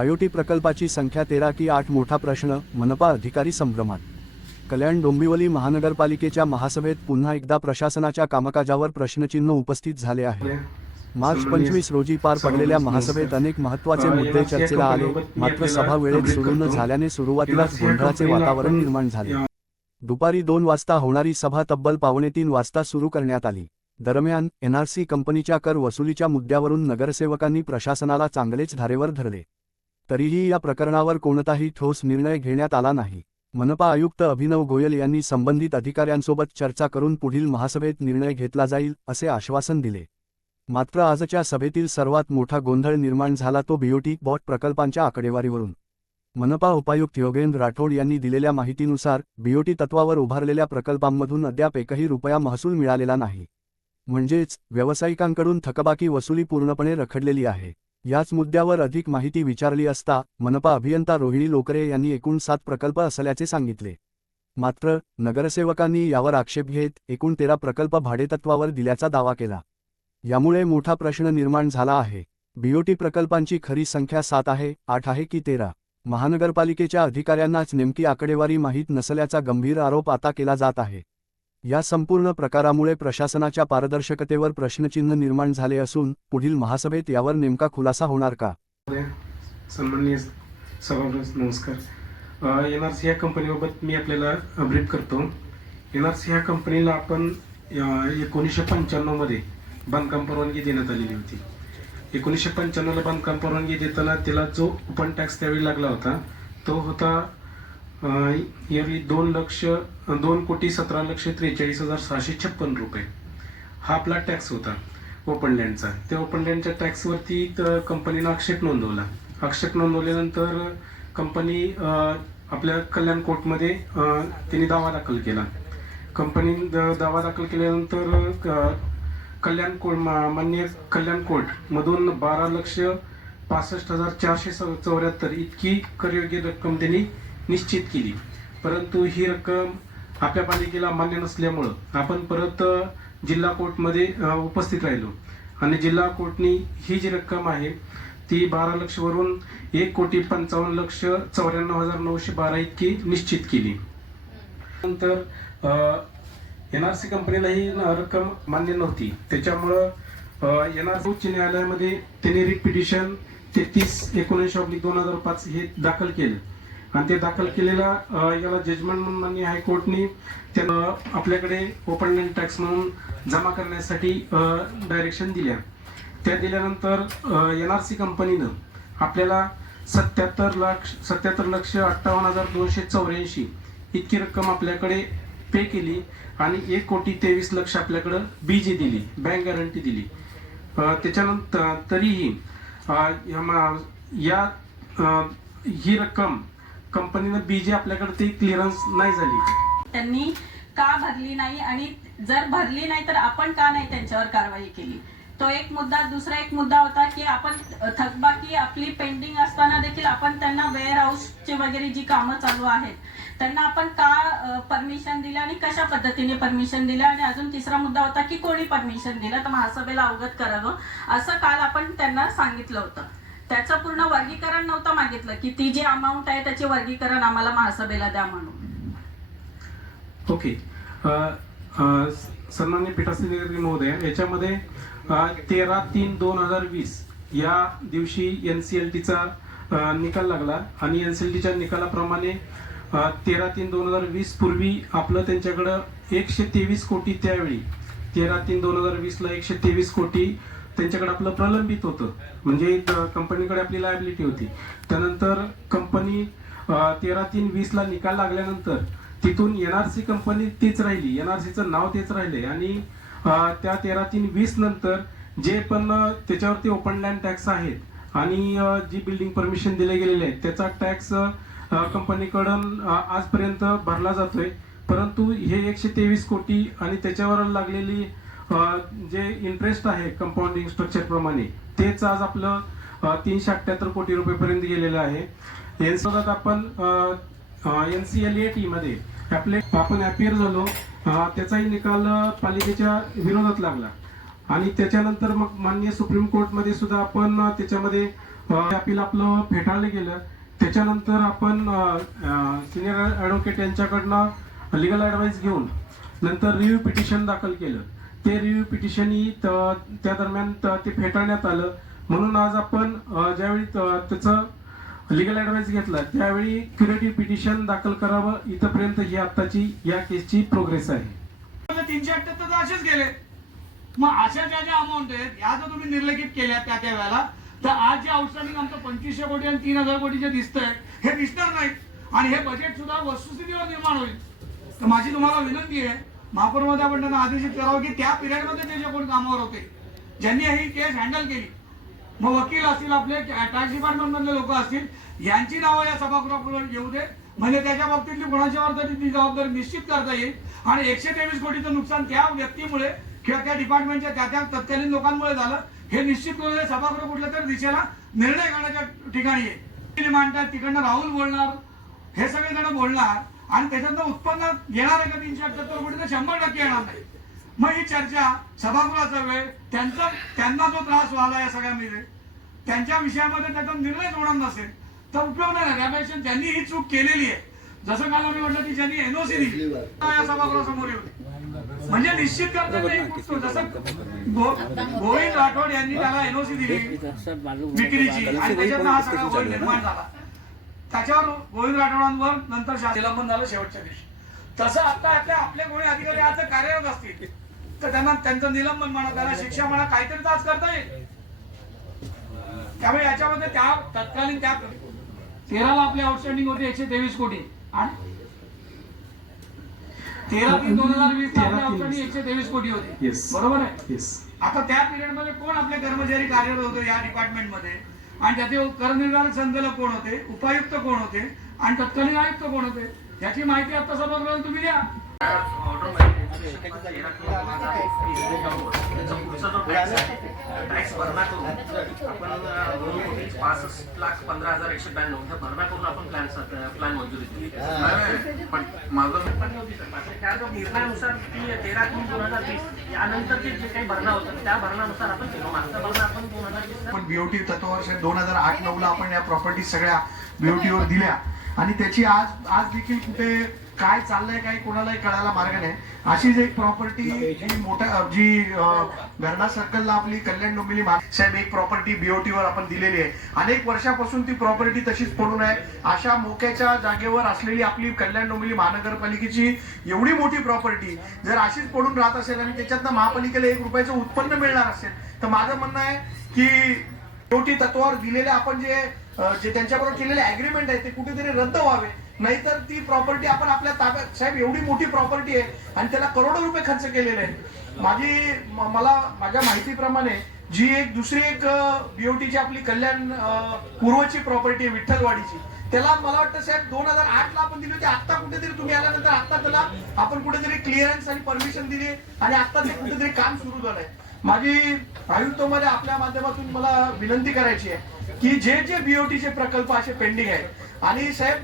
बायोटी प्रकल्पाची संख्या 13 की 8 मोठा प्रश्न, मनपा अधिकारी संभ्रमात. कल्याण डोंबिवली महानगरपालिकेच्या महासभेत पुन्हा एकदा प्रशासनाच्या कामकाजावर प्रश्नचिन्ह उपस्थित झाले आहे. मार्च 25 रोजी पार पडलेल्या महासभेत अनेक महत्त्वाचे मुद्दे चर्चेला आले, मात्र सभा वेळेत सुरू न झाल्याने सुरुवातीलाच गोंधळाचे वातावरण निर्माण झाले. दुपारी 2 वाजता होणारी सभा तब्बल 2:45 वाजता सुरू करण्यात आली. दरम्यान एनआरसी कंपनीच्या कर वसुलीच्या मुद्द्यावरून नगरसेवकांनी प्रशासनाला चांगलेच धारेवर धरले. तरीही या प्रकरणावर कोणताही ठोस निर्णय घेण्यात आला नाही. मनपा आयुक्त अभिनव गोयल यांनी संबंधित अधिकाऱ्यांसोबत चर्चा करून पुढील महासभेत निर्णय घेतला जाईल असे आश्वासन दिले. मात्र आजच्या सभेतील सर्वात मोठा गोंधळ निर्माण झाला तो बीओटी बॉट प्रकल्पांच्या आकडेवारीवरून. मनपा उपायुक्त योगेंद्र राठोड यांनी दिलेल्या माहितीनुसार बीओटी तत्वावर उभारलेल्या प्रकल्पांमधून अद्याप एकही रुपया महसूल मिळालेला नाही. म्हणजेच व्यावसायिकांकडून थकबाकी वसुली पूर्णपणे रखडलेली आहे. याच मुद्द्यावर अधिक माहिती विचारली असता मनपा अभियंता रोहिणी लोकरे यांनी एकूण 7 प्रकल्प असल्याचे सांगितले. मात्र नगरसेवकांनी यावर आक्षेप घेत एकूण 13 प्रकल्प भाडेतत्वावर दिल्याचा दावा केला. यामुळे मोठा प्रश्न निर्माण झाला आहे. बीओटी प्रकल्पांची खरी संख्या 7 आहे, 8 आहे की 13? महानगरपालिकेच्या अधिकाऱ्यांनाच नेमकी आकडेवारी माहीत नसल्याचा गंभीर आरोप आता केला जात आहे. या संपूर्ण प्रकारामुळे प्रशासनाच्या पारदर्शकतेवर प्रश्नचिन्ह निर्माण झाले असून पुढील महासभेत यावर नेमका खुलासा होणार का? सन्माननीय सभागृह नमस्कार. एनआरसी या कंपनीबाबत मी आपल्याला ब्रीफ करतो. एनआरसी ह्या कंपनीला आपण 1995 मध्ये बांधकाम परवानगी देण्यात आलेली होती. 1995 ला बांधकाम परवानगी देताना तिला जो ओपन टॅक्स त्यावेळी लागला होता तो होता इयरली 2,17,43,656 रुपये. हा आपला टॅक्स होता ओपन लँडचा. त्या ओपन लँडच्या टॅक्सवरती कंपनीनं आक्षेप नोंदवला. आक्षेप नोंदवल्यानंतर कंपनी आपल्या कल्याण कोर्टमध्ये तिने दावा दाखल केला. कंपनी दावा दाखल केल्यानंतर मान्य कल्याण कोर्ट मधून 12,65,474 इतकी करयोग्य रक्कम त्यांनी निश्चित केली. परंतु ही रक्कम आपल्या पालिकेला मान्य नसल्यामुळं आपण परत जिल्हा कोर्टमध्ये उपस्थित राहिलो आणि जिल्हा कोर्टनी ही जी रक्कम आहे ती 12 लाख वरून 1,55,94,912 इतकी निश्चित केली. नंतर एनआरसी कंपनीला ही रक्कम मान्य नव्हती. त्याच्यामुळं एनआरसी उच्च न्यायालयामध्ये त्यांनी रिट पिटिशन 33/19/2005 हे दाखल केलं आणि ते दाखल केलेला याला जजमेंट म्हणून मान्य हायकोर्टनी त्यांना आपल्याकडे ओपन लँड टॅक्स म्हणून जमा करण्यासाठी डायरेक्शन दिल्या. त्या दिल्यानंतर एनआरसी कंपनीनं आपल्याला 77,58,284 इतकी रक्कम आपल्याकडे पे केली आणि 1,23,00,000 आपल्याकडं बीजी दिली, बँक गॅरंटी दिली. त्याच्यानंतर तरीही ही रक्कम कंपनीनं बीजी आपल्याकडे ती क्लिअरन्स नाही झाली. त्यांनी का भरली नाही आणि जर भरली नाही तर आपण का नाही त्यांच्यावर कारवाई केली, तो एक मुद्दा. दुसरा एक मुद्दा होता की आपण थकबाकी आपली पेंडिंग असताना देखील आपण त्यांना वेअर हाऊसची वगैरे जी कामं चालू आहेत त्यांना आपण का परमिशन दिलं आणि कशा पद्धतीने परमिशन दिलं. आणि अजून तिसरा मुद्दा होता की कोणी परमिशन दिलं तर महासभेला अवगत करावं असं काल आपण त्यांना सांगितलं होतं. त्याचं पूर्ण वर्गीकरण नव्हतं मागितलं की ती जी अमाऊंट आहे त्याचे वर्गीकरण आम्हाला महासभेला द्या म्हणून. ओके. सन्माननीय पीठासीन महोदय, याच्यामध्ये 13/3/2020 या दिवशी NCLTचा निकाल लागला आणि NCLTच्या निकालाप्रमाणे 13/3/2020 पूर्वी आपलं त्यांच्याकडं 123 कोटी, त्यावेळी 13/3/2020 ला 123 कोटी त्यांच्याकडे आपलं प्रलंबित होतं, म्हणजे कंपनीकडे आपली लायबिलिटी होती. त्यानंतर कंपनी 13/3/20 ला निकाल लागल्यानंतर तिथून एनआरसी कंपनी तीच राहिली, एनआरसीचं नाव तेच राहिले आणि त्या 13/3/20 नंतर जे पण त्याच्यावरती ओपन लँड टॅक्स आहेत आणि जी बिल्डिंग परमिशन दिले गेलेले आहेत त्याचा टॅक्स कंपनीकडून आजपर्यंत भरला जातोय. परंतु हे 123 कोटी आणि त्याच्यावर लागलेली जे इंटरेस्ट आहे कंपाऊंडिंग स्ट्रक्चर प्रमाणे तेच आज आपलं 378 कोटी रुपयेपर्यंत गेलेलं आहे. यासोबत आपण NCLAT मध्ये आपण अपियर झालो, त्याचाही निकाल पालिकेच्या विरोधात लागला आणि त्याच्यानंतर मग माननीय सुप्रीम कोर्टमध्ये सुद्धा आपण त्याच्यामध्ये अपील आपलं फेटाळलं गेलं. त्याच्यानंतर आपण सिनियर ॲडव्होकेट यांच्याकडनं लिगल ॲडवाईस घेऊन नंतर रिव्ह्यू पिटिशन दाखल केलं. ते रिव्ह्यू पिटिशनही त्या दरम्यान ते फेटाळण्यात आलं. म्हणून आज आपण ज्यावेळी त्याचं लिगल ॲडवाईस घेतला त्यावेळी क्युरेटिव्ह पिटिशन दाखल करावं. इथपर्यंत ही आत्ताची या केसची प्रोग्रेस आहे. 378 तर असेच गेले. मग अशा ज्या अमाऊंट आहेत ह्या जर तुम्ही निर्लक्षित केल्या त्या वेळेला, तर आज जे आउटस्टँडिंग आमचं 2500 कोटी आणि 3000 कोटी जे दिसतंय हे दिसणार नाही आणि हे बजेट सुद्धा वस्तुस्थितीवर निर्माण होईल. तर माझी तुम्हाला विनंती आहे, महापौरमध्ये आपण त्यांना आदेशित करावं की त्या पिरियडमध्ये ते जे कोण कामावर होते, ज्यांनी ही केस हँडल केली, मग वकील असतील, आपले टॅक्स डिपार्टमेंट मधले लोक असतील, यांची नावं या सभागृहापुढे येऊ दे. म्हणजे त्याच्या बाबतीतली कोणाच्यावर तरी ती जबाबदारी निश्चित करता येईल आणि 123 कोटीचं नुकसान त्या व्यक्तीमुळे किंवा त्या डिपार्टमेंटच्या त्या तत्कालीन लोकांमुळे झालं हे निश्चित करून सभागृह कुठल्या तरी दिशेला निर्णय घेण्याच्या ठिकाणी आहे. मांडतात तिकडनं राहुल बोलणार, हे सगळे जण बोलणार आणि त्याच्यातनं उत्पन्न येणार आहे का 378 कोटी, तर 100% येणार नाही. मग ही चर्चा सभागृहाचा वेळ त्यांना जो त्रास व्हायला या सगळ्यामध्ये त्यांच्या विषयामध्ये त्याचा निर्णय होणार नसेल तर उपयोग नाही. त्यापेक्षा ज्यांनी ही चूक केलेली आहे, जसं काल मी म्हटलं की ज्यांनी एनओसी दिली या सभागृहासमोर येऊ, म्हणजे निश्चित करता येईल. जसं गोविंद राठोड यांनी त्याला एनओसी दिली विक्रीची आणि त्याच्यातनं हा सगळा गोळ निर्माण झाला. त्याच्यावर गोविंद राठोडांवर नंतर निलंबन झालं शेवटच्या दिवशी. तसं आता आपले कोणी अधिकारी आज कार्यरत असतील तर त्यांना त्यांचं निलंबन म्हणा, त्याला शिक्षा म्हणा, काहीतरी तास करता येईल. त्यामुळे याच्यामध्ये त्या तत्कालीन त्या 13ला आपले आउटस्टँडिंग होते 123 कोटी आणि 13/3/2020 आपले आउटस्टँडिंग 123 कोटी होते. बरोबर आहे. आता त्या पिरियड मध्ये कोण आपले कर्मचारी कार्यरत होते या डिपार्टमेंट मध्ये आणि त्याचे करनिर्धारक संचालक कोण होते, उपायुक्त कोण होते आणि तत्कालीन आयुक्त कोण होते, याची माहिती आता सभागृहाला तुम्ही द्या. टॅक्स भरणा करून आपण 2,65,15,192 हे भरणा करून आपण प्लॅन मंजुरी दिली. पण माझं त्या निर्णयानुसार की 13/3/2020 यानंतरचे जे काही भरणा होतं त्या भरणानुसार आपण केलो. मागचा भरणा आपण 2020 पण बीओटी तत्वावर 2008-9 ला आपण या प्रॉपर्टी सगळ्या बीओटीवर दिल्या आणि त्याची आज देखील कुठे काय चाललंय काय कोणालाही कळायला मार्ग नाही. अशीच एक प्रॉपर्टी जी गरडा सर्कलला आपली कल्याण डोंबिवली साहेब एक प्रॉपर्टी बीओटी वर आपण दिलेली आहे. अनेक वर्षापासून ती प्रॉपर्टी तशीच पडून आहे. अशा मोक्याच्या जागेवर असलेली आपली कल्याण डोंबिवली महानगरपालिकेची एवढी मोठी प्रॉपर्टी जर अशीच पडून राहत असेल आणि त्याच्यातनं महापालिकेला 1 रुपयाचं उत्पन्न मिळणार असेल तर माझं म्हणणं आहे की बीओटी तत्वावर दिलेले आपण जे त्यांच्याबरोबर केलेले अग्रीमेंट आहे ते कुठेतरी रद्द व्हावे. नाहीतर ती प्रॉपर्टी आपण आपल्या ताब्यात, साहेब एवढी मोठी प्रॉपर्टी आहे आणि त्याला करोडो रुपये खर्च केलेले आहेत. मला माझ्या माहितीप्रमाणे दुसरी एक बीओटीची आपली कल्याण पूर्वची प्रॉपर्टी आहे विठ्ठलवाडीची, त्याला मला वाटतं साहेब 2008 ला आपण दिली होती. आता कुठेतरी तुम्ही आल्यानंतर आता त्याला आपण कुठेतरी क्लिअरन्स आणि परमिशन दिली आणि आता ते कुठेतरी काम सुरू झालंय. माझी आयुक्तमध्ये आपल्या माध्यमातून मला विनंती करायची आहे की जे बीओटीचे प्रकल्प असे पेंडिंग आहेत आणि साहेब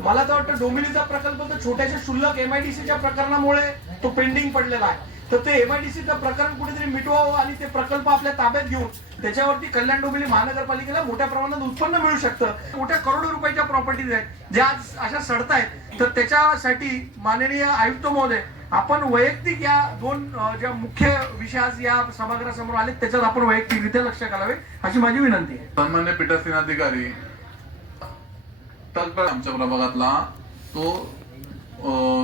मला तर वाटतं डोंबिवलीचा प्रकल्प तर छोट्याशा शुल्लक एमआयडीसीच्या प्रकरणामुळे तो पेंडिंग पडलेला आहे. तर ते एमआयडीसीचं प्रकरण कुठेतरी मिटवावं आणि ते प्रकल्प आपल्या ताब्यात घेऊन त्याच्यावरती कल्याण डोंबिवली महानगरपालिकेला मोठ्या प्रमाणात उत्पन्न मिळू शकतं. मोठ्या करोडो रुपयाच्या प्रॉपर्टीज आहेत ज्या आज अशा सडत आहेत. तर त्याच्यासाठी माननीय आयुक्त महोदय आपण वैयक्तिक या 2 ज्या मुख्य विषय आज या सभागृहासमोर आले त्याच्यात आपण वैयक्तिकरित्या लक्ष घालावे अशी माझी विनंती आहे. सन्मान्य पीठासीन अधिकारी तर आमच्या प्रभागातला तो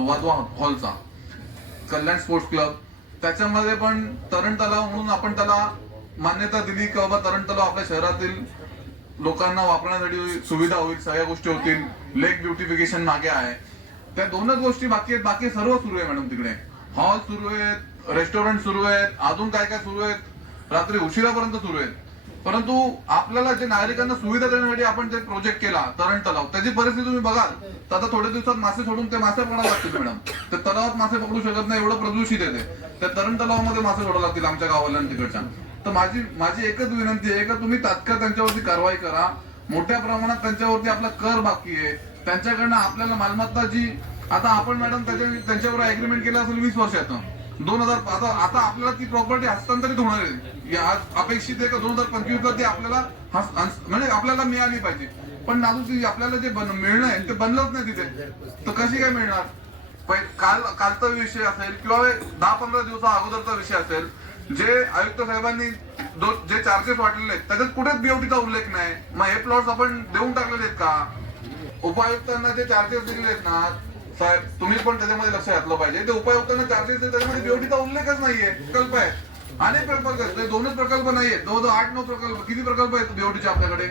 वादवा हॉलचा कल्याण स्पोर्ट्स क्लब त्याच्यामध्ये पण तरण तलाव म्हणून आपण त्याला मान्यता दिली की बाबा तरण तलाव आपल्या शहरातील लोकांना वापरण्यासाठी सुविधा होईल, सगळ्या गोष्टी होतील. लेक ब्युटिफिकेशन मागे आहे. त्या 2च गोष्टी बाकी आहेत. बाकी सर्व सुरू आहे मॅडम. तिकडे हॉल सुरू आहेत, रेस्टॉरंट सुरू आहेत, अजून काय काय सुरू आहेत, रात्री उशिरापर्यंत सुरू आहेत. परंतु आपल्याला जे नागरिकांना सुविधा देण्यासाठी आपण जे प्रोजेक्ट केला तरण तलाव त्याची परिस्थिती तुम्ही बघाल तर आता थोड्या दिवसात मासे सोडून ते मासे पकडायला लागतील मॅडम. ते तलावात मासे पकडू शकत नाही, एवढं प्रदूषित येते. त्या तरण तलावामध्ये मासे सोडायला लागतील आमच्या गावाला तिकडच्या. तर माझी एकच विनंती आहे की तुम्ही तात्काळ त्यांच्यावरती कारवाई करा. मोठ्या प्रमाणात त्यांच्यावरती आपला कर बाकी आहे. त्यांच्याकडनं आपल्याला मालमत्ता जी आता आपण मॅडम त्यांच्यावर अग्रीमेंट केलं असेल 20 वर्षाचं आता आपल्याला ती प्रॉपर्टी हस्तांतरित होणार आहे, या अपेक्षित आहे का 2025 ती आपल्याला म्हणजे आपल्याला मिळाली पाहिजे. पण अजून ती आपल्याला जे मिळणं आहे ते बनलंच नाही तिथे, तर कशी काय मिळणार? कालचा विषय असेल किंवा 10-15 दिवसा अगोदरचा विषय असेल, जे आयुक्त साहेबांनी जे चार्जेस वाटलेले आहेत त्याच्यात कुठेच बीओटीचा उल्लेख नाही. मग हे प्लॉट्स आपण देऊन टाकलेले आहेत का? उपायुक्तांना जे चार्जेस दिलेले आहेत ना साहेब, तुम्ही पण त्याच्यामध्ये लक्ष घातलं पाहिजे. ते उपायुक्तांना चार्जेस त्याच्यामध्ये बीओटीचा उल्लेखच नाहीये. प्रकल्प आहे, अनेक प्रकल्प आहेत, 2च प्रकल्प नाहीये, 8-9 प्रकल्प. किती प्रकल्प आहेत बीओटीचे आपल्याकडे?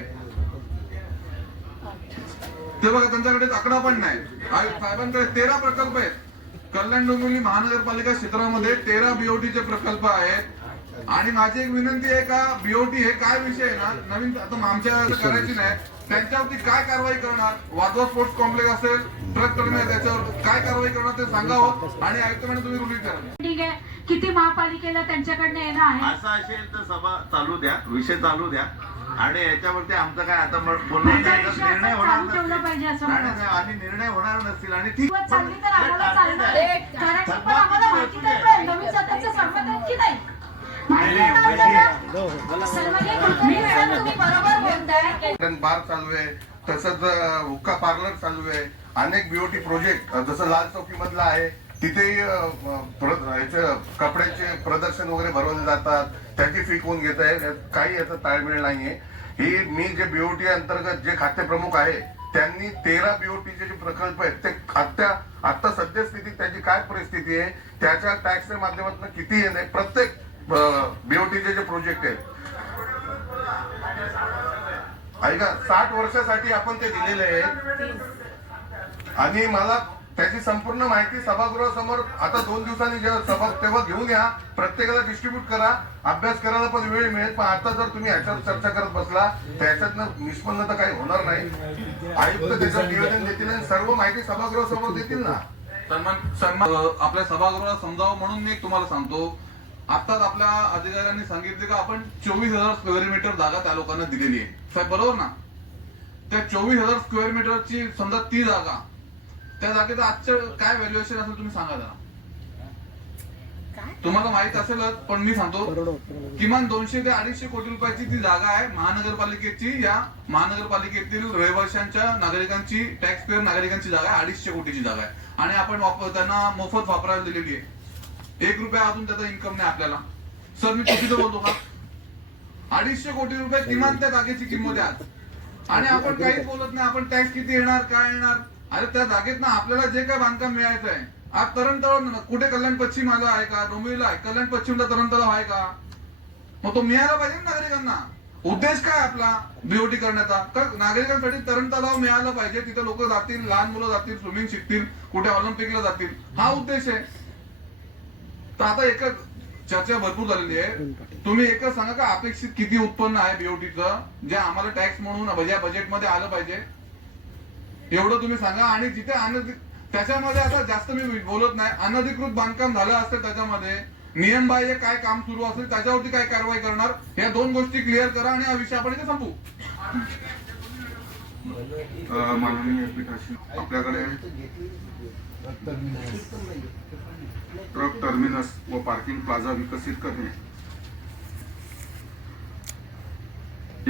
ते बघा, त्यांच्याकडे आकडा पण नाही. साहेबांकडे 13 प्रकल्प आहेत. कल्याण डोंबिवली महानगरपालिका क्षेत्रामध्ये 13 बीओटीचे प्रकल्प आहेत. आणि माझी एक विनंती आहे का, बीओटी हे काय विषय आहे ना, नवीन आता आमच्या करायची नाही, त्यांच्यावरती काय कारवाई करणार? वाधवा स्पोर्ट्स कॉम्प्लेक्स असेल, ट्रक टर्मिनल, त्याच्यावर काय कारवाई करणार ते सांगावं आणि आयुक्तांना तुम्ही रुलीज करा. ठीक आहे, किती महापालिकेला त्यांच्याकडनं येणं आहे? असं असेल तर सभा चालू द्या, विषय चालू द्या आणि याच्यावरती आमचं काय आता बोलणं नाही, निर्णय होणार नसतील आणि निर्णय होणार नसतील आणि ठीक चालली तर आम्हाला चालणार आहे. कारण पण आम्हाला माहिती नाही पडेल नवीन सत्तेचं संबंध की नाही. तुम्ही बरोबर बोलताय. बार चालू आहे, तसंच हुक्का पार्लर चालू आहे. अनेक बीओटी प्रोजेक्ट जसं लाल चौकी मधला आहे, तिथेही कपड्याचे प्रदर्शन वगैरे भरवले जातात. त्याची फी कोण घेत आहे? काही याचा ताळमेळ नाहीये. ही मी जे बीओटी अंतर्गत जे खाते प्रमुख आहे त्यांनी 13 बीओटीचे जे प्रकल्प आहेत ते आता सद्यस्थितीत त्याची काय परिस्थिती आहे, त्याच्या टॅक्सच्या माध्यमातून किती येणे, प्रत्येक बीओटीचे जे प्रोजेक्ट आहेत ऐका 60 वर्षासाठी आपण ते दिलेले आहेत आणि मला त्याची संपूर्ण माहिती सभागृहासमोर आता 2 दिवसांनी जेव्हा तेव्हा घेऊन या, प्रत्येकाला डिस्ट्रीब्यूट करा, अभ्यास करायला पण वेळ मिळेल. पण आता जर तुम्ही ह्याच्यावर चर्चा करत बसला तर ह्याच्यातनं निष्पन्न तर काही होणार नाही. आयुक्त त्याचं नियोजन देतील आणि सर्व माहिती सभागृहासमोर देतील ना. सन्मान आपल्या सभागृहाला समजावं म्हणून मी तुम्हाला सांगतो, आताच आपल्या अधिकाऱ्यांनी सांगितले का आपण 24,000 स्क्वेअर मीटर जागा त्या लोकांना दिलेली आहे. साहेब बरोबर ना? त्या 24,000 स्क्वेअर मीटरची समजा ती जागा, त्या जागेचं आजचं काय व्हॅल्युएशन असेल तुम्ही सांगा जरा. तुम्हाला माहित असेलच, पण मी सांगतो किमान 200 ते 250 कोटी रुपयाची ती जागा आहे महानगरपालिकेची. या महानगरपालिकेतील रहिवाशांच्या नागरिकांची, टॅक्स पेअर नागरिकांची जागा आहे, 250 कोटीची जागा आहे आणि आपण त्यांना मोफत वापरायला दिलेली आहे. 1 रुपया अजून त्याचा इन्कम नाही आपल्याला. सर मी चुकीचं बोलतो का? 250 कोटी रुपये किमान त्या जागेची किंमत आहे आज आणि आपण काहीच बोलत नाही. आपण टॅक्स किती येणार, काय येणार? अरे त्या जागेत ना आपल्याला जे काय बांधकाम मिळायचं आहे, आज तरण तलाव कुठे कल्याण पश्चिम आला आहे का? डोंबिवलीला आहे, कल्याण पश्चिमला तरण तलाव आहे का? मग तो मिळायला पाहिजे ना नागरिकांना. उद्देश काय आपला बीओटी करण्याचा? नागरिकांसाठी तरण तलाव मिळाला पाहिजे, तिथे लोक जातील, लहान मुलं जातील, स्विमिंग शिकतील, कुठे ऑलिम्पिकला जातील, हा उद्देश आहे. तर आता एकच चर्चा भरपूर झालेली आहे. तुम्ही एकच सांगा का अपेक्षित किती उत्पन्न आहे बीओटीचं, जे आम्हाला टॅक्स म्हणून या बजेटमध्ये आलं पाहिजे, एवढं तुम्ही सांगा. आणि जिथे त्याच्यामध्ये आता जास्त मी बोलत नाही, अनधिकृत बांधकाम झालं असेल, त्याच्यामध्ये नियमबाह्य काय काम सुरू असेल, त्याच्यावरती काय कारवाई करणार, या 2 गोष्टी क्लिअर करा आणि हा विषय आपण इथे संपू. माननीय पीठाशी आपल्याकडे ट्रक टर्मिनस व पार्किंग प्लाझा विकसित करणे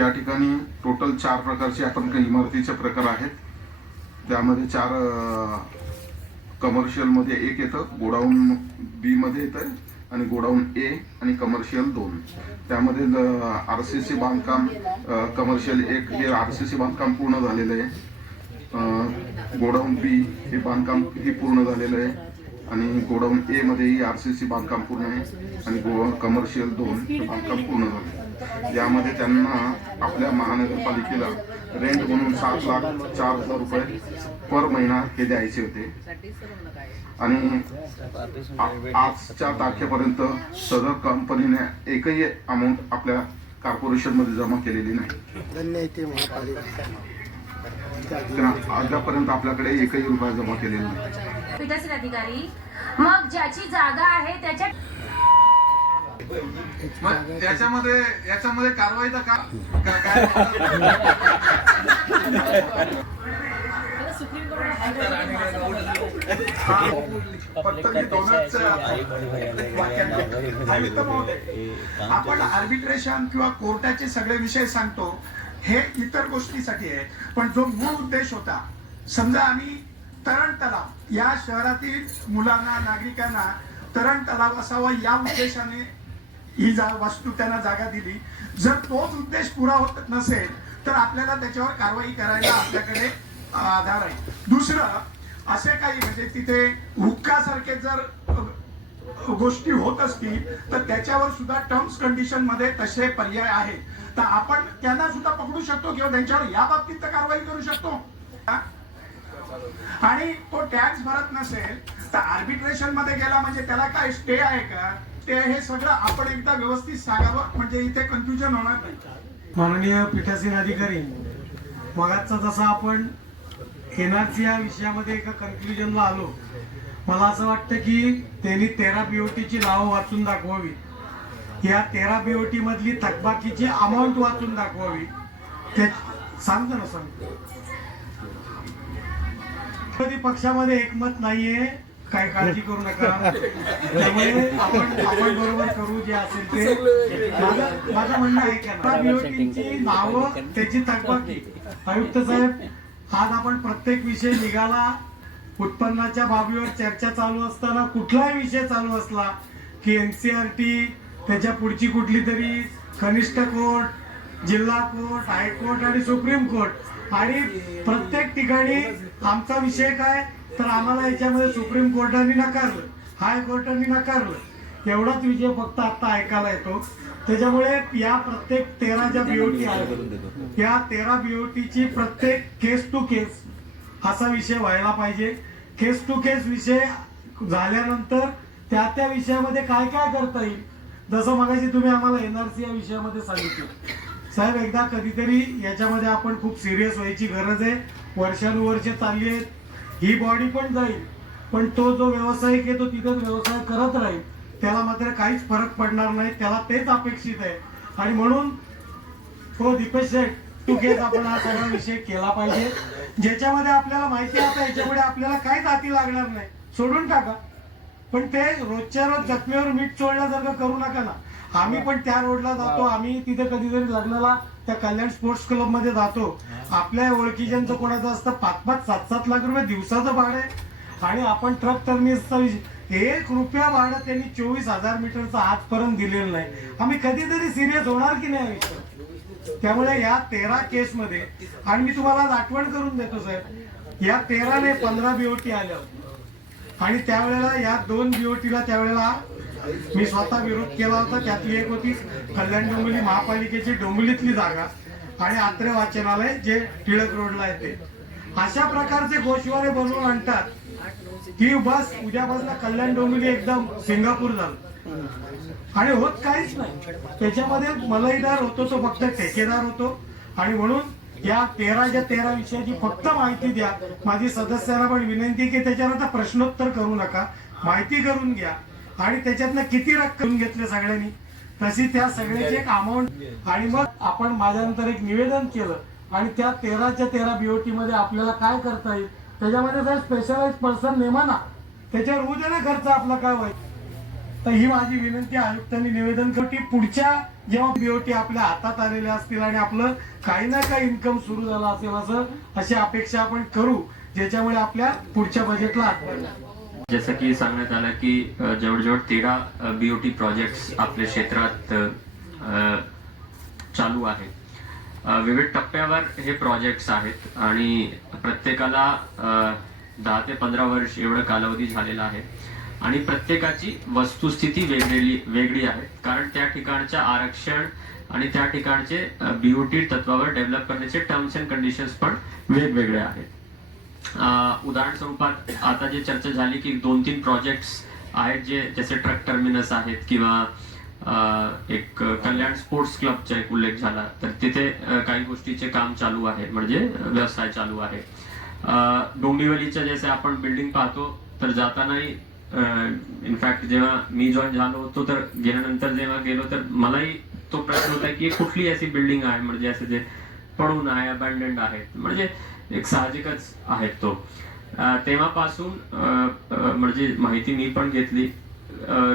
या ठिकाणी टोटल 4 प्रकारचे आपण काही इमारतीचे प्रकार आहेत. त्यामध्ये 4 कमर्शियल मध्ये 1 येतं, गोडाऊन बी मध्ये येतं आणि गोडाऊन ए आणि कमर्शियल 2. त्यामध्ये आरसीसी बांधकाम कमर्शियल 1 हे आरसीसी बांधकाम पूर्ण झालेलं आहे. गोडाऊन बी हे बांधकाम हे पूर्ण झालेलं आहे आणि गोडाऊन ए मध्येही आरसीसी बांधकाम पूर्ण आहे आणि कमर्शियल 2 हे बांधकाम पूर्ण झाले. यामध्ये त्यांना आपल्या महानगरपालिकेला रेंट म्हणून 7,04,000 रुपये पर महिना हे द्यायचे होते आणि आजच्या तारखेपर्यंत सदर कंपनीने एकही अमाऊंट आपल्या कॉर्पोरेशन मध्ये जमा केलेली नाही. आजपर्यंत आपल्याकडे एकही रुपया जमा केलेला नाही. पीठासीन अधिकारी मग ज्याची जागा आहे त्याच्या मग याच्यामध्ये कारवाईचा काय फक्त मी दोनच वाक्यांत आयुक्त महोदय, आपण आर्बिट्रेशन किंवा कोर्टाचे सगळे विषय सांगतो हे इतर गोष्टीसाठी आहे, पण जो मूळ उद्देश होता, समजा आम्ही तरण तलाव या शहरातील मुलांना नागरिकांना तरण तलाव असावा या उद्देशाने ही वस्तू त्यांना जागा दिली, जर तोच उद्देश पुरा होत नसेल तर आपल्याला त्याच्यावर कारवाई करायला आपल्याकडे आधार आहे. दुसरं असे काही म्हणजे तिथे हुक्कासारखे जर गोष्टी होत असतील तर त्याच्यावर सुद्धा टर्म्स कंडिशन मध्ये तसे पर्याय आहेत, तर आपण त्यांना सुद्धा पकडू शकतो किंवा त्यांच्यावर या बाबतीत तर कारवाई करू शकतो. आणि तो टॅक्स भरत नसेल तर आर्बिट्रेशन मध्ये गेला म्हणजे त्याला काय स्टे आहे का, ते हे सगळं आपण एकदा व्यवस्थित सांगावं म्हणजे इथे कन्फ्युजन होणार नाही. माननीय पीठासीन अधिकारी, मगाचा जसा आपण एनआरसी या विषयामध्ये एका कन्क्लुजनला आलो, मला असं वाटतं की त्यांनी 13 बीओटीची नावं वाचून दाखवावी, या 13 बीओटी मधली थकबाकीची अमाऊंट वाचून दाखवावी. ते सांगतो ना, सांगतो कधी पक्षामध्ये एकमत नाहीये, काय काळजी करू नका, त्यामुळे आपण बरोबर करू जे असेल ते. माझं म्हणणं आहे की बीओटीची नावं त्याची थकबाकी. आयुक्त साहेब, आज आपण प्रत्येक विषय निघाला, उत्पन्नाच्या बाबीवर चर्चा चालू असताना कुठलाही विषय चालू असला की एनसीआरटी, त्याच्या पुढची कुठली तरी कनिष्ठ कोर्ट, जिल्हा कोर्ट, हायकोर्ट आणि सुप्रीम कोर्ट, आणि प्रत्येक ठिकाणी आमचा विषय काय तर आम्हाला याच्यामध्ये सुप्रीम कोर्टाने नकारलं, हायकोर्टाने नकारलं, एवढाच विषय फक्त आता ऐकायला येतो. त्याच्यामुळे या प्रत्येक 13 ज्या बीओटी आहेत, या 13 बीओटीची प्रत्येक केस टू केस असा विषय व्हायला पाहिजे. केस टू केस विषय झाल्यानंतर त्या विषयामध्ये काय काय करता येईल, जसं मगाशी तुम्ही आम्हाला एनआरसी या विषयामध्ये सांगितलं. साहेब, एकदा कधीतरी याच्यामध्ये आपण खूप सिरियस व्हायची गरज आहे. वर्षानुवर्षे चालली आहेत, ही बॉडी पण जाईल, पण तो जो व्यावसायिक आहे तो तिथेच व्यवसाय करत राहील, त्याला मात्र काहीच फरक पडणार नाही, त्याला तेच अपेक्षित आहे. आणि म्हणून तो दीपेश शेठ टू केस आपण हा सगळा विषय केला पाहिजे, ज्याच्यामध्ये आपल्याला माहिती आहे आता याच्यापुढे आपल्याला काहीच हाती लागणार नाही, सोडून टाका. पण ते रोजच्या रोज जखमेवर मीठ चोळल्यासारखं करू नका ना. आम्ही पण त्या रोडला जातो, आम्ही तिथे कधीतरी लग्नाला त्या कल्याण स्पोर्ट्स क्लब मध्ये जातो, आपल्या ओळखीच्यांचं कोणाचं असतं 5-5, 7-7 लाख रुपये दिवसाचं भाडं आहे, आणि आपण ट्रक टर्मिनसचा 1 रुपया भाडं त्यांनी 24,000 मीटरचं आजपर्यंत दिलेलं नाही. आम्ही कधीतरी सिरियस होणार की नाही. त्यामुळे या 13 केसमध्ये, आणि मी तुम्हाला आठवण करून देतो साहेब, या 13 ने 15 बीओटी आल्या, आणि त्यावेळेला या 2 बीओटीला त्यावेळेला मी स्वतः विरोध केला होता. त्यातली एक होती कल्याण डोंबिवली महापालिकेची डोंबिवलीतली जागा, आणि आत्रे वाचनालय जे टिळक रोडला येते. अशा प्रकारचे गोषवारे बनवून आणतात की बस उद्यापासून कल्याण डोंबिवली एकदम सिंगापूर झालं, आणि होत काहीच नाही. त्याच्यामध्ये मलाईदार होतो तो फक्त ठेकेदार होतो. आणि म्हणून या 13 विषयाची फक्त माहिती द्या. माझी सदस्यांना पण विनंती की त्याच्यानंतर प्रश्नोत्तर करू नका, माहिती करून घ्या, आणि त्याच्यातनं किती रक्कम घेतले सगळ्यांनी तशी त्या सगळ्याची एक अमाऊंट. आणि मग आपण माझ्यानंतर एक निवेदन केलं, आणि त्या 13 बीओटी मध्ये आपल्याला काय करता येईल त्याच्यामध्ये जर स्पेशलाइज पर्सन नेमा ना, त्याच्यावर होऊ दे ना खर्च आपला काय होईल. तर ही माझी विनंती आयुक्तांनी निवेदन करते. पुढच्या जेव्हा बीओटी आपल्या हातात आलेल्या असतील आणि आपलं काही ना काही इन्कम सुरू झाला असेल अशी अपेक्षा आपण करू, ज्याच्यामुळे आपल्या पुढच्या बजेटला हातभार लागेल. जसं की सांगण्यात आलं की जवळजवळ 13 बीओटी प्रोजेक्ट्स आपल्या क्षेत्रात चालू आहेत. विविध टप्प्यावर हे प्रोजेक्ट्स आहेत, आणि प्रत्येकाला 10 ते 15 वर्ष एवढं कालावधी झालेला आहे, आणि प्रत्येकाची वस्तुस्थिती वेगळी आहे, कारण त्या ठिकाणचं आरक्षण आणि त्या ठिकाणचे बीओटी तत्वावर डेव्हलप करण्याचे टर्म्स अँड कंडिशन्स पण वेगवेगळे आहेत. उदाहरण स्वरूपात आता जी चर्चा झाली की 2-3 प्रोजेक्ट्स आहेत जे जसे ट्रक टर्मिनस आहेत, किंवा एक कल्याण स्पोर्ट्स क्लबचा एक उल्लेख झाला, तर तिथे काही गोष्टीचे काम चालू आहे, म्हणजे व्यवसाय चालू आहे. डोंबिवलीच्या जसे आपण बिल्डिंग पाहतो तर जातानाही इनफॅक्ट जेव्हा मी जॉईन झालो होतो तर गेल्यानंतर जेव्हा गेलो तर मलाही तो प्रश्न होता की कुठली अशी बिल्डिंग आहे म्हणजे असं जे पडून आहे, अबॅन्डन्ड आहेत, म्हणजे एक साहजिकच आहेत तो. तेव्हापासून म्हणजे माहिती मी पण घेतली.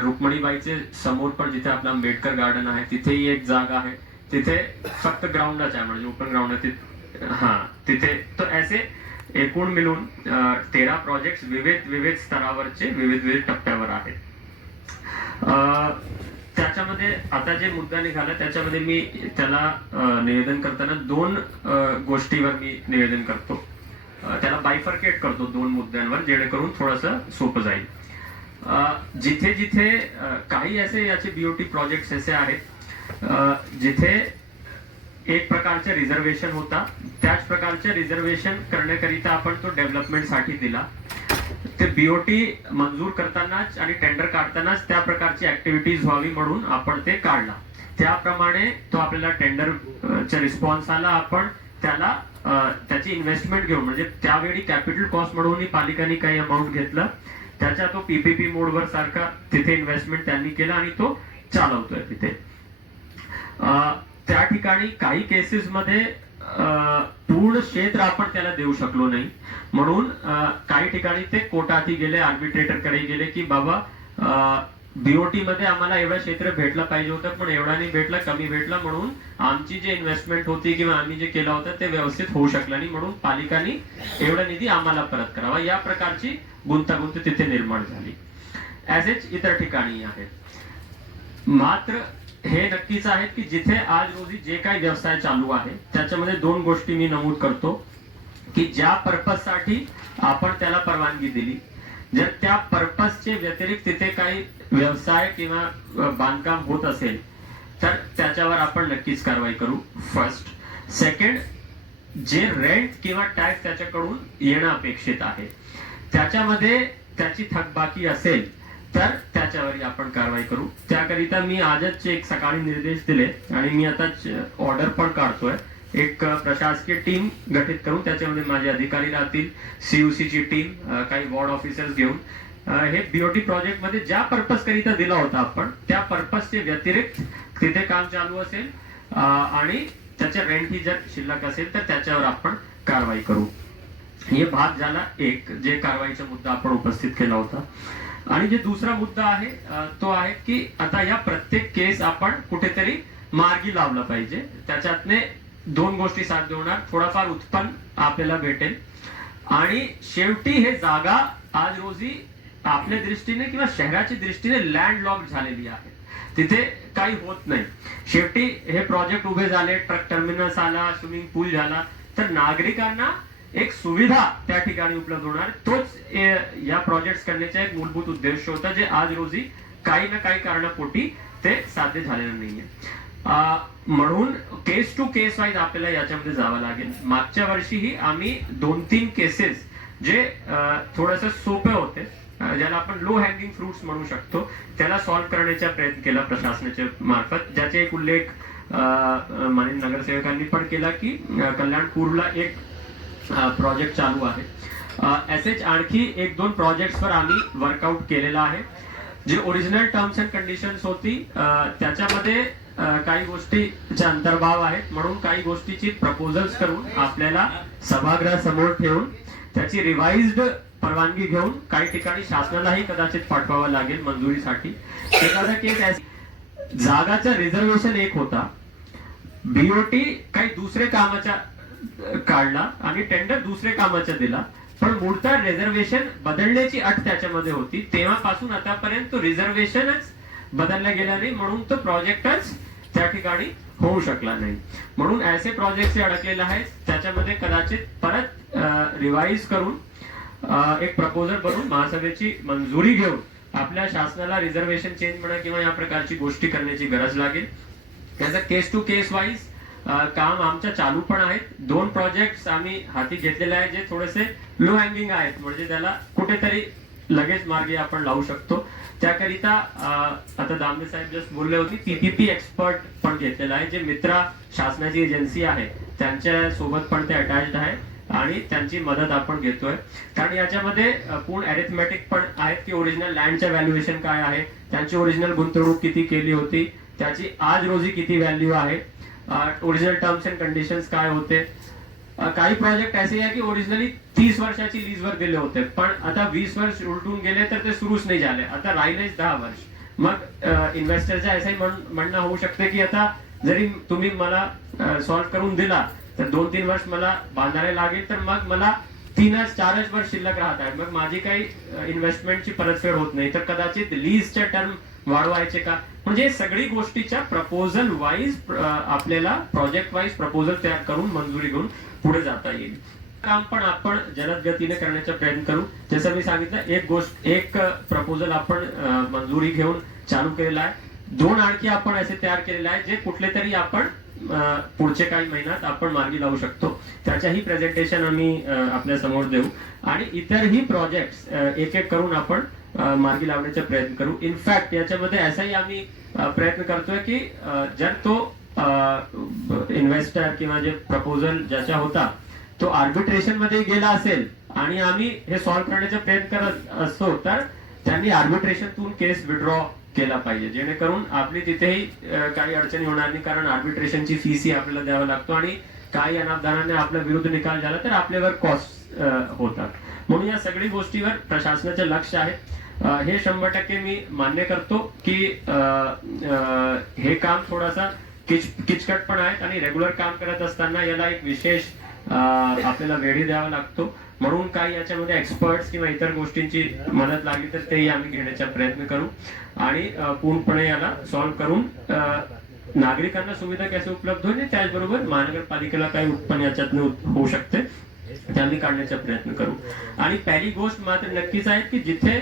रुक्मिणीबाईचे समोर पण जिथे आपलं आंबेडकर गार्डन आहे तिथेही एक जागा आहे, तिथे फक्त ग्राउंडच आहे, म्हणजे ओपन ग्राउंड आहे तिथे. तर असे एकूण मिळून 13 प्रोजेक्ट विविध स्तरावरचे विविध टप्प्यावर आहेत. त्याच्यामध्ये आता जे मुद्दा निघाला त्याच्यामध्ये मी त्याला निवेदन करताना 2 गोष्टीवर मी निवेदन करतो. त्याला बायफर्केट करतो 2 मुद्द्यांवर, जेणेकरून थोडंसं सोपं जाईल. जिथे जिथे काही असे याचे बीओटी प्रोजेक्ट असे आहेत जिथे एक प्रकारचे रिझर्वेशन होता, त्याच प्रकारचे रिझर्वेशन करण्याकरिता आपण तो डेव्हलपमेंटसाठी दिला. ते बीओटी मंजूर करतानाच आणि टेंडर काढतानाच त्या प्रकारची ऍक्टिव्हिटीज व्हावी म्हणून आपण ते काढला. त्याप्रमाणे तो आपल्याला टेंडरचा रिस्पॉन्स आला. आपण त्याला त्याची इन्व्हेस्टमेंट घेऊन, म्हणजे त्यावेळी कॅपिटल कॉस्ट म्हणून पालिकांनी काही अमाऊंट घेतलं, त्याच्या तो पीपीपी मोडवर सारखा तिथे इन्व्हेस्टमेंट त्यांनी केला आणि तो चालवतोय तिथे. त्या ठिकाणी काही केसेसमध्ये पूर्ण क्षेत्र आपण त्याला देऊ शकलो नाही, म्हणून काही ठिकाणी ते कोर्टात गेले, आर्बिट्रेटरकडे गेले की बाबा बीओटी मध्ये आम्हाला एवढं क्षेत्र भेटलं पाहिजे होतं, पण एवढा नाही भेटला, कमी भेटला, म्हणून आमची जी इन्व्हेस्टमेंट होती किंवा आम्ही जे केलं होतं ते व्यवस्थित होऊ शकलं नाही, म्हणून पालिकांनी एवढा निधी आम्हाला परत करावा. या प्रकारची गुंतागुंत तिथे निर्माण झाली. ऍसेच इतर ठिकाणी आहे. मात्र हे नक्कीच आहे की जिथे आज रोजी जे काही व्यवसाय चालू आहे त्याच्यामध्ये 2 गोष्टी मी नमूद करतो की ज्या पर्पजसाठी आपण त्याला परवानगी दिली, जर त्या पर्पजचे व्यतिरिक्त तिथे काही व्यवसाय किंवा बांधकाम होत असेल तर त्याच्यावर आपण नक्कीच कारवाई करू. फर्स्ट. सेकंड, जे रेंट किंवा टॅक्स त्याच्याकडून येणं अपेक्षित आहे त्याच्यामध्ये त्याची थकबाकी असेल तर त्याच्यावरही आपण कारवाई करू. त्याकरिता मी आजच एक सकाळी निर्देश दिले आणि मी आता ऑर्डर पण काढतोय. एक प्रशासकीय टीम गठीत करून त्याच्यामध्ये माझे अधिकारी राहतील, सीयूसीची टीम, काही वॉर्ड ऑफिसर्स घेऊन हे बीओटी प्रोजेक्ट मध्ये ज्या पर्पज करिता दिला होता आपण त्या पर्पजचे व्यतिरिक्त तिथे काम चालू असेल आणि त्याच्या रेंट ही जर शिल्लक असेल तर त्याच्यावर आपण कारवाई करू. हे भाग झाला एक, जे कारवाईचा मुद्दा आपण उपस्थित केला होता. आणि जे दुसरा मुद्दा आहे तो आहे की आता या प्रत्येक केस आपण कुठेतरी मार्गी लावला पाहिजे. त्याच्यातने 2 गोष्टी साध्य होणार. थोडाफार उत्पन्न आपल्याला भेटेल आणि शेवटी हे जागा आज रोजी आपल्या दृष्टीने किंवा शहराच्या दृष्टीने लँडलॉक झालेली आहे, तिथे काही होत नाही. शेवटी हे प्रोजेक्ट उभे झाले, ट्रक टर्मिनस आला, स्विमिंग पूल झाला, तर नागरिकांना एक सुविधा त्या ठिकाणी उपलब्ध होणार. तोच या प्रोजेक्ट करण्याचा एक मूलभूत उद्देश होता, जे आज रोजी काही ना काही कारणापोटी ते साध्य झालेलं नाहीये. म्हणून केस टू केस वाईज आपल्याला याच्यामध्ये जावं लागेल. मागच्या वर्षीही आम्ही 2-3 केसेस जे थोडस सोपे होते, ज्याला आपण लो हँगिंग फ्रुट्स म्हणू शकतो, त्याला सॉल्व्ह करण्याचा प्रयत्न केला प्रशासनाच्या मार्फत, ज्याचे एक उल्लेख माननीय नगरसेवकांनी पण केला की कल्याणपूरला एक प्रोजेक्ट चालू आहे. असेच आणखी 1-2 प्रोजेक्ट्सवर आम्ही वर्कआउट केलेला आहे. जे ओरिजिनल टर्म्स अँड कंडिशन्स होती त्याच्यामध्ये काही गोष्टीचे अंतर्भाव आहेत, म्हणून काही गोष्टीची प्रपोजल्स करून आपल्याला सभागृहासमोर ठेवून त्याची रिवाइज्ड परवानगी घेऊन काही ठिकाणी शासनालाही कदाचित पाठवावं लागेल मंजुरीसाठी. एखादा केस जागाचा रिझर्वेशन एक होता, बीओटी काही दुसरे कामाच्या काढला आणि टेंडर दुसरे कामाचा दिला, पण मूळतः रिझर्वेशन बदलण्याची अट त्याच्यामध्ये होती. तेव्हापासून आतापर्यंत तो रिझर्वेशनच बदलला गेला नाही, म्हणून तो प्रोजेक्टच त्या ठिकाणी होऊ शकला नाही. म्हणून असे प्रोजेक्ट जे अडकलेले आहेत त्याच्यामध्ये कदाचित परत रिवाइज करून एक प्रपोजल बनवून महासभेची मंजुरी घेऊन आपल्या शासनाला रिझर्वेशन चेंज म्हणा किंवा या प्रकारची गोष्टी करण्याची गरज लागेल. त्याचा केस टू केस वाईज काम आमच्या चालू पण आहेत. 2 प्रोजेक्ट आम्ही हाती घेतलेले आहेत जे थोडेसे लो हँगिंग आहेत, म्हणजे त्याला कुठेतरी लगेच मार्गी आपण लावू शकतो. त्याकरिता आता दामले साहेब जस्ट बोलले होते, पीपीपी एक्सपर्ट पण घेतलेला आहे, जे मित्रा शासनाची एजन्सी आहे त्यांच्या सोबत पण ते अटॅच्ड आहे आणि त्यांची मदत आपण घेतोय. कारण याच्यामध्ये पूर्ण अरिथमॅटिक पण आहेत की ओरिजिनल लँडच्या व्हॅल्युएशन काय आहे, त्यांची ओरिजिनल गुंतवणूक किती केली होती, त्याची आज रोजी किती व्हॅल्यू आहे, ओरिजिनल टर्म्स अँड कंडिशन्स काय होते, काही प्रोजेक्ट असे आहे की ओरिजिनली 30 वर्षाची लीजवर दिले होते, पण आता 20 वर्ष उलटून गेले तर ते सुरूच नाही झाले, आता राहिलेच 10 वर्ष. मग इन्व्हेस्टरचं असंही म्हणणं होऊ शकते की आता जरी तुम्ही मला सॉल्व्ह करून दिला तर 2-3 वर्ष मला बांधायला लागेल, तर मग मला 3-4 वर्ष शिल्लक राहत आहेत, मग माझी काही इन्व्हेस्टमेंटची परतफेड होत नाही, तर कदाचित लीजचे टर्म वाढवायचे का. म्हणजे सगळी गोष्टीच्या प्रपोजल वाईज आपल्याला प्रोजेक्ट वाईज प्रपोजल तयार करून मंजुरी घेऊन पुढे जाता येईल. काम पण आपण जलद गतीने करण्याचा प्रयत्न करू. जसं मी सांगितलं, एक प्रपोजल आपण मंजुरी घेऊन चालू केलेला आहे, 2 आणखी आपण असे तयार केलेले आहे जे कुठले तरी आपण पुढचे काही महिन्यात आपण मार्गी लावू शकतो. त्याच्याही प्रेझेंटेशन आम्ही आपल्या समोर देऊ आणि इतरही प्रोजेक्ट्स एक एक करून आपण मार्गी लावण्याचा प्रयत्न करू. इनफॅक्ट याच्यामध्ये असाही आम्ही प्रयत्न करतोय की जर तो इन्व्हेस्टर किंवा जे प्रपोजल ज्याचा होता तो आर्बिट्रेशन मध्ये गेला असेल आणि आम्ही हे सॉल्व्ह करण्याचा प्रयत्न करत असतो, तर त्यांनी आर्बिट्रेशनतून केस विड्रॉ केला पाहिजे, जेणेकरून आपली तिथेही काही अडचणी होणार नाही. कारण आर्बिट्रेशनची फीस ही आपल्याला द्यावा लागतो आणि काही अनावधानाने आपल्या विरुद्ध निकाल झाला तर आपल्यावर कॉस्ट होतात. म्हणून या सगळी गोष्टीवर प्रशासनाचे लक्ष आहे. हे 100% मी मान्य करतो की हे काम थोडासा किचकट पण आहे आणि रेग्युलर काम करत असताना याला एक विशेष आपल्याला वेळ द्यावा लागतो. म्हणून काही याच्यामध्ये एक्सपर्ट्स किंवा इतर गोष्टींची मदत लागली तर तेही आम्ही घेण्याचा प्रयत्न करू आणि पूर्णपणे याला सॉल्व्ह करून नागरिकांना सुविधा कशी उपलब्ध होईल, त्याचबरोबर महानगरपालिकेला काही उत्पन्न याच्यातून होऊ शकते ते आम्ही काढण्याचा प्रयत्न करू. आणि पहिली गोष्ट मात्र नक्कीच आहे की जिथे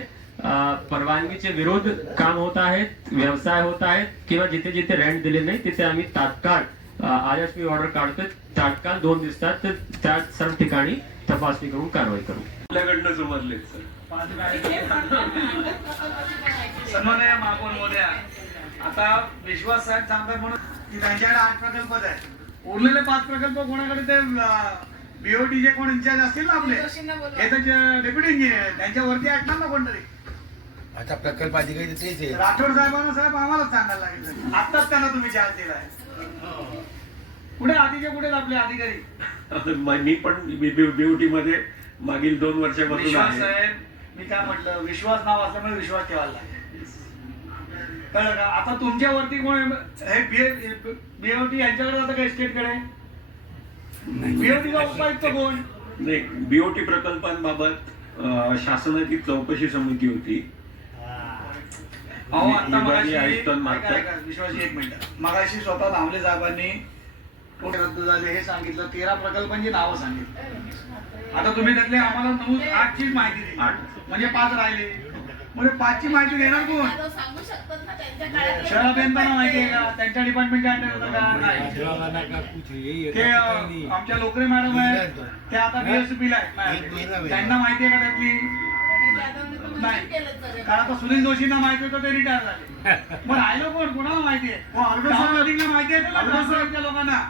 परवानगीचे विरोध काम होत आहेत, व्यवसाय होत आहेत किंवा जिथे जिथे रेंट दिले नाही तिथे आम्ही तात्काळ आजच मी ऑर्डर काढतोय, तात्काळ 2 दिवसात त्या सर्व ठिकाणी तपासणी करून कारवाई करू. आपल्याकडनं समजले सन्माननीय महापौर महोदया, आता विश्वास साहेब सांगतात म्हणून की त्यांच्याकडे 8 प्रकल्प आहेत, उरलेले 5 प्रकल्प कोणाकडे ते बीओटीचे कोण इन्चार्ज असतील ना आपले, हे तर डेप्युटी इंजिनियर त्यांच्यावरती ऐकणार ना कोणतरी. आता प्रकल्प अधिकारी तेच आहे. राठोड साहेबांना साहेब आम्हालाच सांगायला लागेल, आत्ताच त्यांना तुम्ही चार्ज दिलाय. कुठे आधीचे कुठे आपले अधिकारी. मी पण बीओटी मध्ये मागील 2 वर्षापासून विश्वास आहे. साहेब, मी काय म्हटलं, विश्वास नाव असल्यामुळे विश्वास ठेवायला लागेल, कळलं का. आता तुमच्यावरती कोण हे बीओटी यांच्याकडे जातं का स्टेटकडे, बीओटीचा उपायुक्त कोण. नाही, बीओटी प्रकल्पांबाबत शासनाची चौकशी समिती होती. अहो आता मगाशी आयुक्तांमार्फत विश्वास, एक मिनिट, मगाशी स्वतः दामले साहेबांनी रद्द झाले हे सांगितलं, 13 प्रकल्पांची नावं सांगितली. आता तुम्ही त्यातले आम्हाला 9-8ची माहिती दिली, म्हणजे 5 राहिले, म्हणजे 5ची माहिती देणार कोण. शहर अभियंत्यांना माहिती आहे का, त्यांच्या डिपार्टमेंटच्या अंडर होतं का. ते आमच्या लोकरे मॅडम आहेत, ते आता बीएसपीला आहेत, त्यांना माहिती आहे का त्यातली. नाही, कारण आता सुनील जोशींना माहिती होतं ते रिटायर झाले, मग राहिलं कोण, कोणाला माहिती आहे. माहिती आहे ना लोकांना.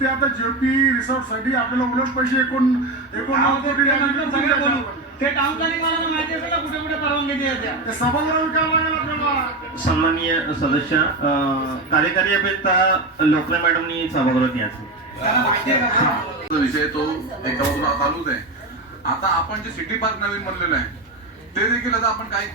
ते आता जेपी रिसॉर्ट साठी आपल्याला उलट पैसे एकूण सगळे बोलू, ते टाउन प्लॅनिंगवाल्यांना माहिती असेल ना कुठे कुठे परवानगी द्यायच्या. सन्माननीय सदस्य, कार्यकारी अभियंता लोकरे मॅडमनी सभागृहात यायचं विषय तो एका बाजूला चालूच आहे. आता आपण जे सिटी पार्क नवीन बनलेलं आहे ते देखील आता आपण काही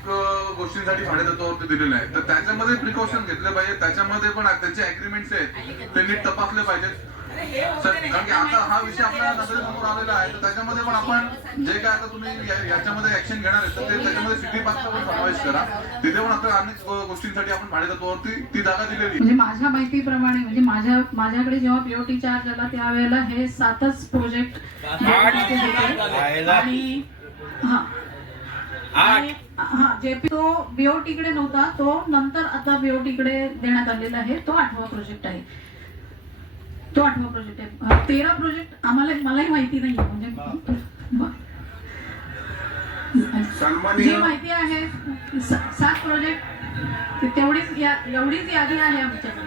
गोष्टींसाठी भाडेतत्वावरती दिलेलं आहे, तर त्याच्यामध्ये प्रिकॉशन घेतले पाहिजे. त्याच्यामध्ये पण त्यांचे अग्रीमेंट्स आहेत ते नीट तपासले पाहिजेत. कारण की आता हा विषय आपल्या नजरेसमोर आलेला आहे, तर त्याच्यामध्ये पण आपण जे काय आता तुम्ही याच्यामध्ये ऍक्शन घेणार आहे तर ते त्याच्यामध्ये सिटी पार्कचा पण समावेश करा. तिथे पण आता अनेक गोष्टींसाठी आपण भाडेतत्वावरती ती जागा दिलेली. म्हणजे माझ्या माहितीप्रमाणे, म्हणजे माझ्याकडे जेव्हा पीओटी चार्ज आला त्यावेळेला हे 7च प्रोजेक्ट आणि जेपी तो बीओटी कडे नव्हता, तो नंतर आता बीओटी कडे देण्यात आलेला आहे. तो 8वा प्रोजेक्ट आहे, तो 8वा प्रोजेक्ट आहे. 13 प्रोजेक्ट मलाही माहिती नाही, म्हणजे जी माहिती आहे 7 प्रोजेक्ट एवढीच यादी आहे आमच्याकडे.